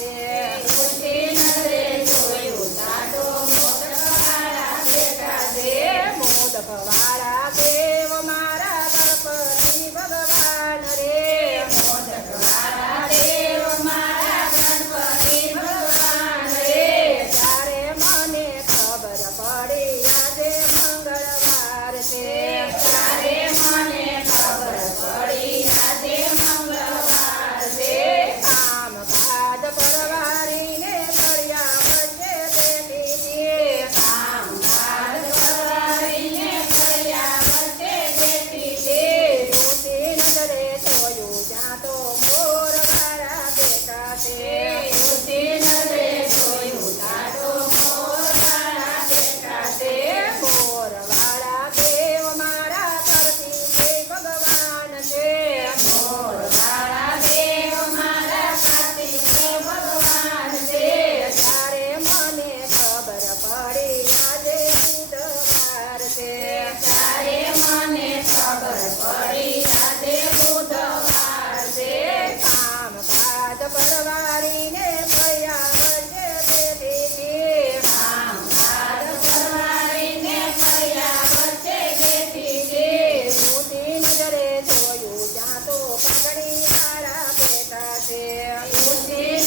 છે. ઊંચી નજરે જોયું ત્યાં તો મોદકવાળા બેઠા છે. મોદકવાળા દેવ મારા ગણપતિ ભગવાન રે. મોદકવાળા દેવ મારા ગણપતિ ભગવાન રે. ત્યારે મને ખબર પડી આજે મંગળવાર છે. ત્યારે મને ખબર પડી આજે મંગળવાર છે. કામકાજ પરવારીને ફર્યા વચ્ચે બેઠી છીએ. કામકાજ પરવારીને ફર્યા વચ્ચે બેઠી છે. ઊંચી નજરે જોયું જ્યાં તો મોરવાળા બેઠા છે. ઊંચી નજરે જોયું ત્યાં તો મોરવાળા બેઠા છે. મોરવાળા દેવ મારા ધરતી તે ભગવાન છે. મોરવાળા દેવ મારા કાર્તિક ભગવાન છે. ત્યારે મને ખબર પડી આજે બુધવાર છે. ત્યારે મને ખબર પડી આજે બુધવાર છે. કામકાજ પરવારીને ફર્યા વચ્ચે બેઠી છીએ. કામકાજ પરવારીને ફર્યા વચ્ચે બેઠી છે. ઊંચી નજરે જોયું જ્યાં તો પાઘડીવાળા બેઠા છે. ઊંચી